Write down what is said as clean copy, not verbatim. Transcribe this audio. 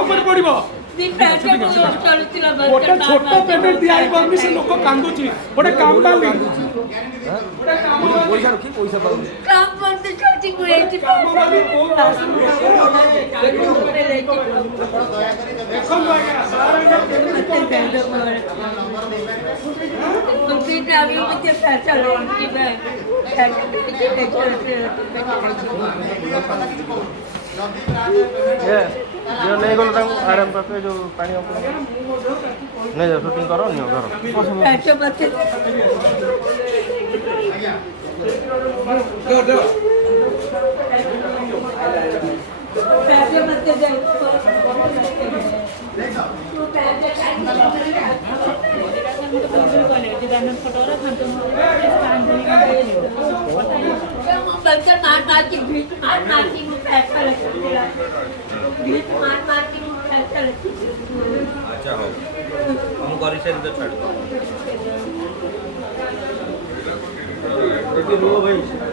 ऊपर पड़ो गोटे छोट पेमेंट दिया से लोक कांदुची गोटे काम बाली पैसा रखी पैसा पाऊँ जो नहीं गल आराम पाके जो पानी नहीं जाओ शूटिंग करो नहीं घर मार मार के भीख मार मार के पैसा रखा भीख मार मार के पैसा रखी अच्छा हो हम करी से तो छाड़ भाई